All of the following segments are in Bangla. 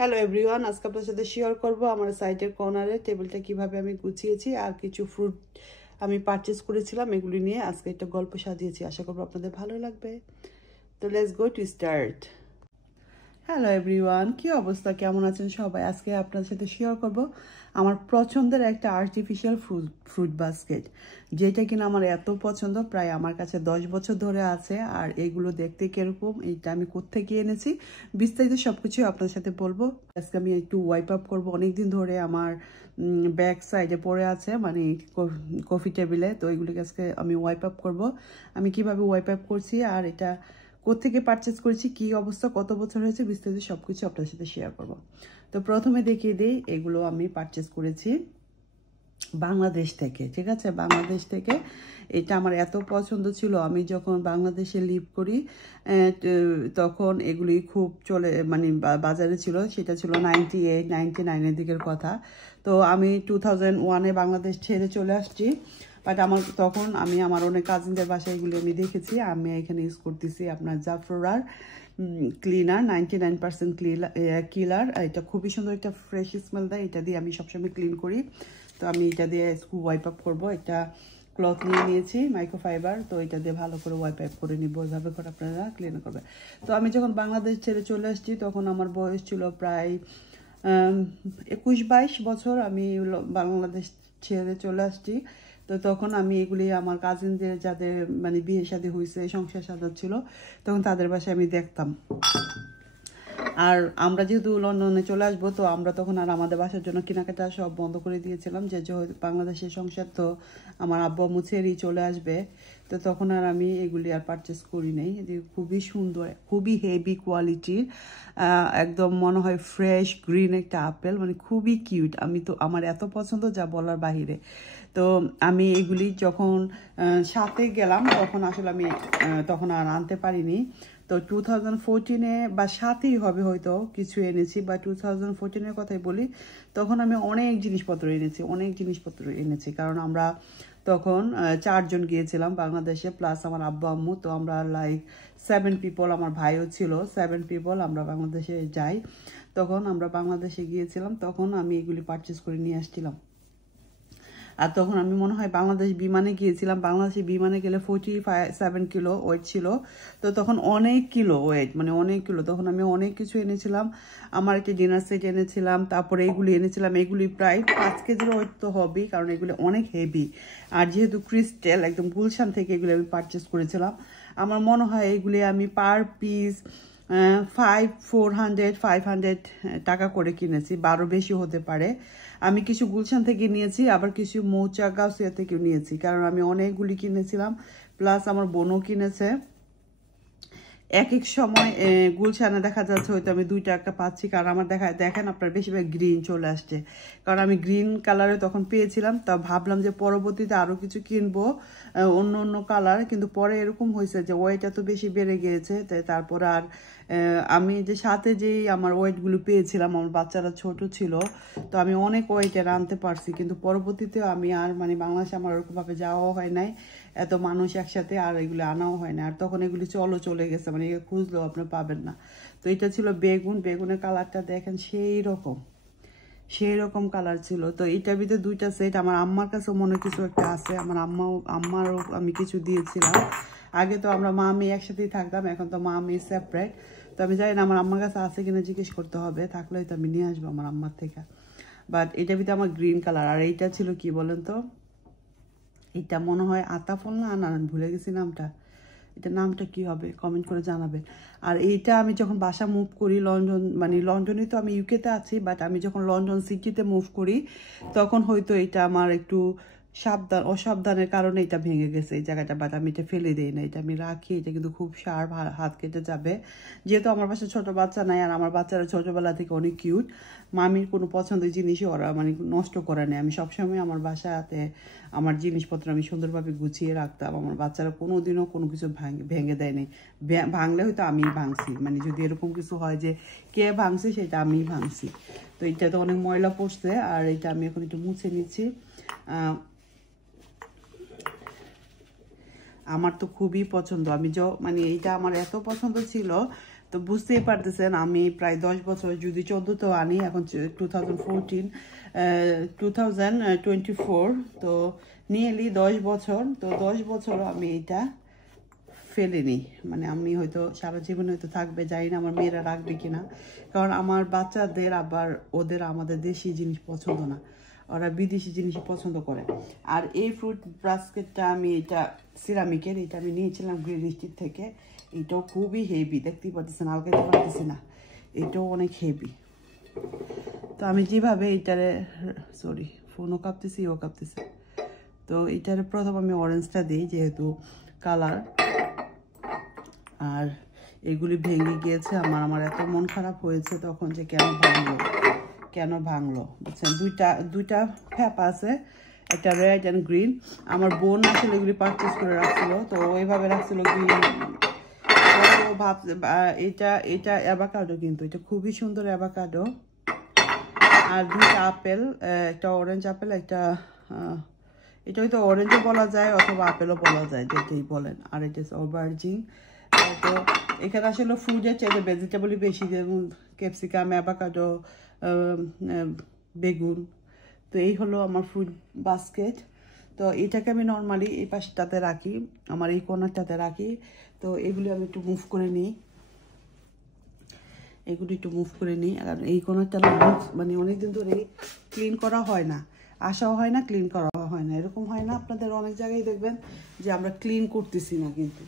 হ্যালো এভরিওয়ান, আজকে আপনার সাথে শেয়ার করব আমার সাইডের কর্নারে টেবিলটা কিভাবে আমি গুছিয়েছি আর কিছু ফ্রুট আমি পারচেজ করেছিলাম এগুলি নিয়ে আজকে একটা গল্প সাজিয়েছি। আশা করব আপনাদের ভালো লাগবে। তো let's go to start. Hello everyone, কি অবস্থা, কেমন আছেন সবাই? আজকে আপনাদের সাথে শেয়ার করব আমার পছন্দের একটা আর্টিফিশিয়াল ফ্রুট বাস্কেট, যেটা কিনা আমার এত পছন্দ, প্রায় আমার কাছে 10 বছর ধরে আছে। আর এগুলো দেখতে কিরকম, এইটা আমি কোত্থেকে এনেছি, বিস্তারিত সব কিছুই আপনার সাথে বলবো। আজকে আমি একটু ওয়াইপ আপ করবো, অনেকদিন ধরে আমার ব্যাক সাইডে পড়ে আছে, মানে কফি টেবিলে। তো এগুলিকে আজকে আমি ওয়াইপ আপ করবো। আমি কিভাবে ওয়াইপ আপ করছি আর এটা কোত্থেকে পারচেজ করেছি, কি অবস্থা, কত বছর হয়েছে, বিস্তারিত সব কিছু আপনার সাথে শেয়ার করব। তো প্রথমে দেখিয়ে দিই, এগুলো আমি পারচেজ করেছি বাংলাদেশ থেকে। ঠিক আছে, বাংলাদেশ থেকে। এটা আমার এত পছন্দ ছিল, আমি যখন বাংলাদেশে লিভ করি তখন এগুলি খুব চলে, মানে বাজারে ছিল। সেটা ছিল 98, 99-এর দিকের কথা। তো আমি 2001-এ বাংলাদেশ ছেড়ে চলে আসছি। বাট তখন আমি আমার অনেক কাজিনদের বাসায় এগুলি আমি দেখেছি। আমি এখানে ইউজ করতেছি আপনার জাফরার ক্লিনার, 99% কিলার। এটা খুবই সুন্দর, একটা ফ্রেশ স্মেল দেয়। এটা দিয়ে আমি সবসময় ক্লিন করি। তো আমি এটা দিয়ে স্কুল ওয়াইপ আপ করবো। একটা ক্লথ নিয়ে নিয়েছি মাইক্রোফাইবার, তো এটা দিয়ে ভালো করে ওয়াইপ আপ করে নিব। ওইভাবে করে আপনারা ক্লিন করবেন। তো আমি যখন বাংলাদেশ ছেড়ে চলে আসছি তখন আমার বয়স ছিল প্রায় 21-22 বছর। আমি বাংলাদেশ ছেড়ে চলে আসছি। তো তখন আমি এগুলি আমার কাজিনদের যাদের মানে বিয়ে শাদী হয়েছে, সংসার সাজাচ্ছিল, তখন তাদের বাসায় আমি দেখতাম। আর আমরা যেহেতু লন্ডনে চলে আসবো, তো আমরা তখন আর আমাদের বাসার জন্য কেনাকাটা সব বন্ধ করে দিয়েছিলাম, যে বাংলাদেশের সংসার তো আমার আব্বু আম্মু ছেড়েই চলে আসবে। তো তখন আর আমি এগুলি আর পারচেস করি নাই। খুবই সুন্দর, খুবই হেভি কোয়ালিটির, একদম মনে হয় ফ্রেশ গ্রিন একটা আপেল, মানে খুবই কিউট। আমার এত পছন্দ যা বলার বাহিরে। তো আমি এগুলি যখন সাথে গেলাম তখন আসলে আমি তখন আর আনতে পারিনি। তো 2014-এ বা সাথেই হবে হয়তো কিছু এনেছি, বা 2014-এর কথাই বলি। তখন আমি অনেক জিনিসপত্র এনেছি, কারণ আমরা তখন 4 জন গিয়েছিলাম বাংলাদেশে, প্লাস আমার আব্বু আম্মু। তো আমরা লাইক 7 পিপল, আমার ভাইও ছিল, 7 পিপল আমরা বাংলাদেশে যাই। তখন আমরা বাংলাদেশে গিয়েছিলাম, তখন আমি এগুলি পারচেস করে নিয়ে আসছিলাম। আর তখন আমি মনে হয় বাংলাদেশ বিমানে গিয়েছিলাম। বাংলাদেশে বিমানে গেলে 47 কিলো ওয়েট ছিল। তো তখন অনেক কিলো ওয়েট, মানে অনেক কিলো। তখন আমি অনেক কিছু এনেছিলাম। আমার একটি ডিনার সেট এনেছিলাম, তারপরে এগুলি এনেছিলাম। এগুলি প্রায় 5 কেজির ওয়েট তো হবেই, কারণ এগুলি অনেক হেভি। আর যেহেতু ক্রিস্টাল, একদম গুলশান থেকে এগুলি আমি পারচেস করেছিলাম। আমার মনে হয় এগুলি আমি পার পিস 500 টাকা করে কিনেছি, 12 বেশি হতে পারে। আমি কিছু গুলশান থেকে নিয়েছি, আবার কিছু মৌচাগাঁওসিয়া থেকেও নিয়েছি, কারণ আমি অনেকগুলি কিনেছিলাম, প্লাস আমার বোনও কিনেছে। এক এক সময় গুলশানে দেখা যাচ্ছে হয়তো আমি 2 টাকা পাচ্ছি, কারণ আমার দেখেন আপনার বেশিরভাগ গ্রিন চলে আসছে, কারণ আমি গ্রিন কালারে তখন পেয়েছিলাম। তা ভাবলাম যে পরবর্তীতে আরও কিছু কিনবো অন্য অন্য কালার, কিন্তু পরে এরকম হয়েছে যে ওয়েট এত বেশি বেড়ে গিয়েছে। তারপর আর আমি যে সাথে যেই আমার ওয়েটগুলো পেয়েছিলাম, আমার বাচ্চারা ছোট ছিল, তো আমি অনেক ওয়েটের আনতে পারছি। কিন্তু পরবর্তীতে আমি আর মানে বাংলাদেশে আমার ওরকমভাবে যাওয়াও হয় নাই, এত মানুষ একসাথে, আর এগুলো আনাও হয় না। আর তখন এগুলি চলে গেছে, মানে খুঁজলেও আপনি পাবেন না। তো এটা ছিল বেগুনের কালারটা দেখেন সেই রকম কালার ছিল। তো এটার ভিতরে 2টা সেট, আমার আম্মার কাছেও মনে কিছু একটা আছে, আম্মারও আমি কিছু দিয়েছিলাম। আগে তো আমরা মা মেয়ে একসাথেই থাকতাম, এখন তো মা মেয়ে সেপারেট। তো আমি জানি না আমার আম্মার কাছে আছে কিনা, জিজ্ঞেস করতে হবে, থাকলে তো আমি নিয়ে আসবো আমার আম্মার থেকে। বাট এটার ভিতরে আমার গ্রিন কালার। আর এইটা ছিল কি বলেন তো, এটা মনে হয় আতাফল না আনারস, ভুলে গেছি নামটা। এটা নামটা কি হবে কমেন্ট করে জানাবেন। আর এইটা আমি যখন বাসা মুভ করি লন্ডন, মানে লন্ডনে তো আমি ইউকেতে আছি, বাট আমি যখন লন্ডন সিটিতে মুভ করি তখন হয়তো এটা আমার একটু অসাবধানের কারণে এটা ভেঙে গেছে এই জায়গাটা। বাট আমি এটা ফেলে দিই না, এটা আমি রাখি। এটা কিন্তু খুব শার্প, হাত কেটে যাবে। যেহেতু আমার পাশে ছোট বাচ্চা নাই, আর আমার বাচ্চারা ছোটবেলা থেকে অনেক কিউট, মামির কোনো পছন্দের জিনিসই ওরা মানে নষ্ট করে নেয়। আমি সবসময় আমার বাসাতে আমার জিনিসপত্র আমি সুন্দরভাবে গুছিয়ে রাখতাম। আমার বাচ্চারা কোনোদিনও কোনো কিছু ভেঙে দেয়নি। ভাঙলে হয়তো আমিই ভাঙছি, মানে যদি এরকম কিছু হয় যে কে ভাঙছে, সেটা আমিই ভাঙছি। তো এটা তো অনেক ময়লা পড়ছে, আর এটা আমি এখন একটু মুছে নিচ্ছি। আমার তো খুবই পছন্দ। মানে এইটা আমার এত পছন্দ ছিল, তো বুঝতেই পারতেছেন আমি প্রায় 10 বছর, যদি 14 আনি, এখন 2024, তো নিয়েলি 10 বছর। তো 10 বছরও আমি এটা ফেলিনি, মানে আমি হয়তো সারা জীবন হয়তো থাকবে, জানি না আমার মেয়েরা রাখবে কিনা, কারণ আমার বাচ্চাদের আবার আমাদের দেশি জিনিস পছন্দ না, ওরা বিদেশি জিনিসই পছন্দ করে। আর এই ফ্রুট বাস্কেটটা আমি এটা সিরামিকের, এটা আমি নিয়েছিলাম গ্রিন স্ট্রিট থেকে। এটাও খুবই হেভি, দেখতেই পারতেছেন, আলগাতে পারতেছি না, এটাও অনেক হেভি। তো আমি যেভাবে এটারে, সরি ফোনও কাঁপতেছি, ও কাঁপতেছে। তো এটারে প্রথম আমি অরেঞ্জটা দিই যেহেতু কালার, আর এগুলি ভেঙে গিয়েছে। আমার এত মন খারাপ হয়েছে তখন যে কেন ভাঙলো বুঝছেন। দুইটা ফ্যাপ আছে, একটা রেড অ্যান্ড গ্রিন। আমার বোন আসলে এগুলি পারচেস করে রাখছিল, তো ওইভাবে রাখছিল গ্রিন। ভাবছে এটা অ্যাভাকাডো, কিন্তু এটা খুবই সুন্দর অ্যাভাকাডো। আর দুইটা আপেল, একটা অরেঞ্জ আপেল, একটা এটা হয়তো অরেঞ্জও বলা যায় অথবা আপেলও বলা যায়, যেটাই বলেন। আর এটা অভার্জিন। তো এখানে আসলে ফুডের চাইতে ভেজিটেবলই বেশি, যেমন ক্যাপসিকাম, অ্যাভাকাডো, বেগুন। তো এই হলো আমার ফুড বাস্কেট। তো এটাকে আমি নর্মালি এই পাশটাতে রাখি, আমার এই কর্নারটাতে রাখি। তো এগুলি আমি একটু মুভ করে নিই, কারণ এই কর্নারটা মানে অনেকদিন ধরে ক্লিন করা হয় না, আসাও হয় না, ক্লিন করা হয় না। এরকম হয় না আপনাদের অনেক জায়গায় দেখবেন যে আমরা ক্লিন করতেছি না, কিন্তু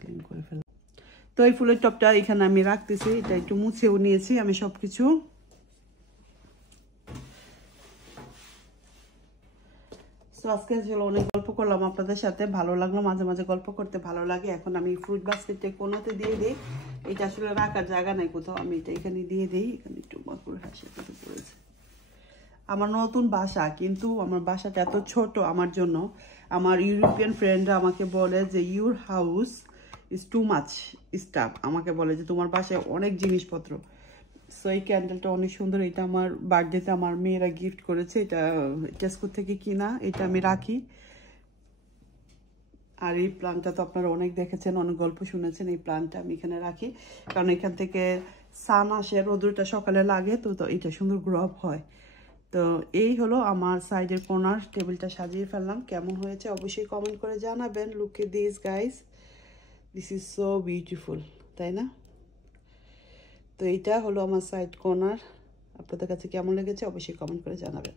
ক্লিন করে ফেলা। তো এই ফুলের টপটা এখানে আমি রাখতেছি, এটা একটু মুছেও নিয়েছি আমি সবকিছু। তো আজকে চলো অনেক গল্প করলাম আপনাদের সাথে, ভালো লাগলো, মাঝে মাঝে গল্প করতে ভালো লাগে। এখন আমি ফ্রুট বাস্কেটটা কোনোতে দিয়ে দিই, এটা আসলে রাখার জায়গা নাই কোথাও, আমি এটা এখানে দিয়ে দিই। এখানে একটু মাকুর হাসি পড়েছে। আমার নতুন বাসা, কিন্তু আমার বাসাটা এত ছোট আমার জন্য। আমার ইউরোপিয়ান ফ্রেন্ডরা আমাকে বলে যে your house is too much staff, আমাকে বলে যে তোমার বাসায় অনেক জিনিসপত্র। সো এই ক্যান্ডেলটা অনেক সুন্দর, এটা আমার বার্থডেতে আমার মেয়েরা গিফট করেছে, এটা টেস্কো থেকে কিনা, এটা আমি রাখি। আর এই প্লান্টটা তো আপনারা অনেক দেখেছেন, অনেক গল্প শুনেছেন, এই প্লান্টটা আমি এখানে রাখি, কারণ এখান থেকে সান আসে, রোদ্রটা সকালে লাগে, তো এটা সুন্দর গ্রো আপ হয়। তো এই হলো আমার সাইডের কর্নার টেবিলটা সাজিয়ে ফেললাম। কেমন হয়েছে অবশ্যই কমেন্ট করে জানাবেন। Look at this guys, this is so beautiful, তাই না? তো এইটা হলো আমার সাইড কর্নার, আপনাদের কাছে কেমন লেগেছে অবশ্যই কমেন্ট করে জানাবেন।